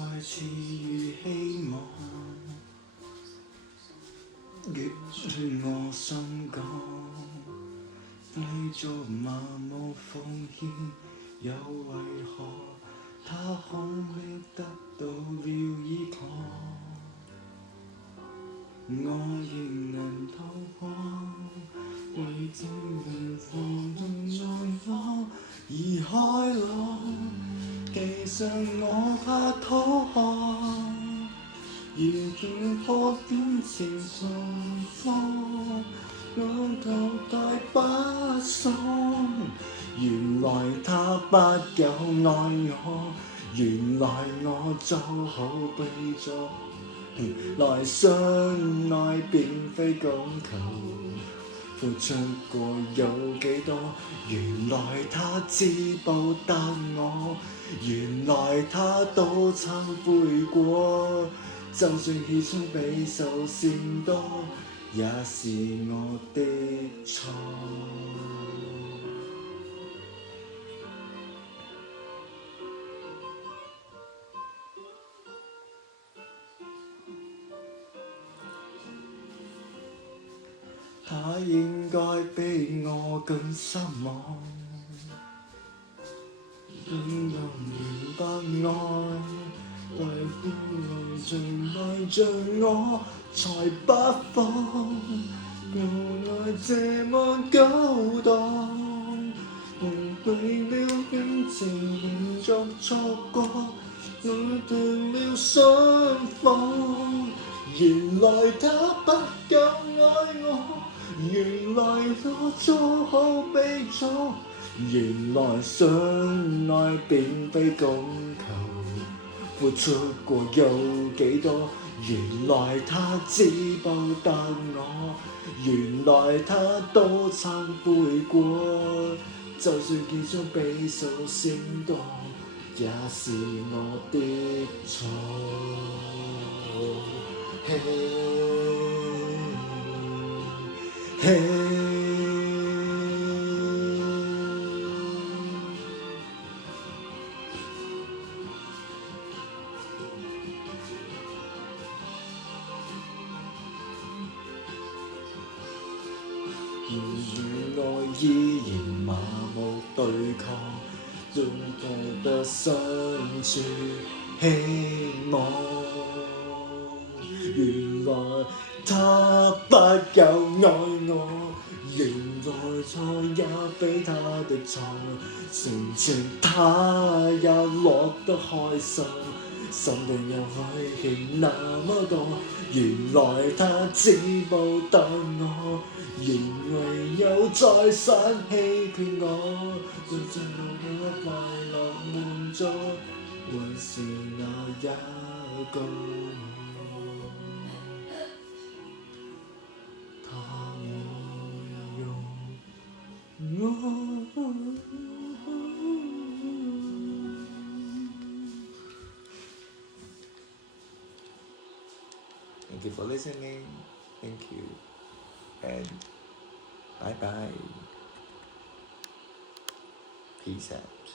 開始與希望，越勸我想講，你做麻木奉獻，又為何他空了得到了依靠？我仍能透光，為證明放縱在我，而開朗，其實我怕討好，要見破點前情況，我頭大不爽。原來他不夠愛我，原來我做好悲壯。來相愛並非講求，付出過有幾多？原來他只報答我，原來他都懺悔過。就算起初比受善多，也是我的錯。他應該比我更失望，應該明白愛，為別人盡愛着我才不放。舊愛這麼勾當，為了戀情作錯過，愛斷了雙方。原來他不夠愛我，原來我做好悲壯，原來相愛並非講求，付出過有幾多？原來他只報答我，原來他都懺悔過。就算結束比數善多，也是我的錯。嘿，嘿。原來依然麻木對抗，最後得相處希望。原來他不夠愛我，原來錯也非他的錯，成全他也落得開心，心裏有虛氣那麼多。原來他只報答我，仍唯有再三欺騙我，最終我快樂滿足，還是那一個。他沒用我。Thank you for listening. Thank you. And bye bye. Peace out.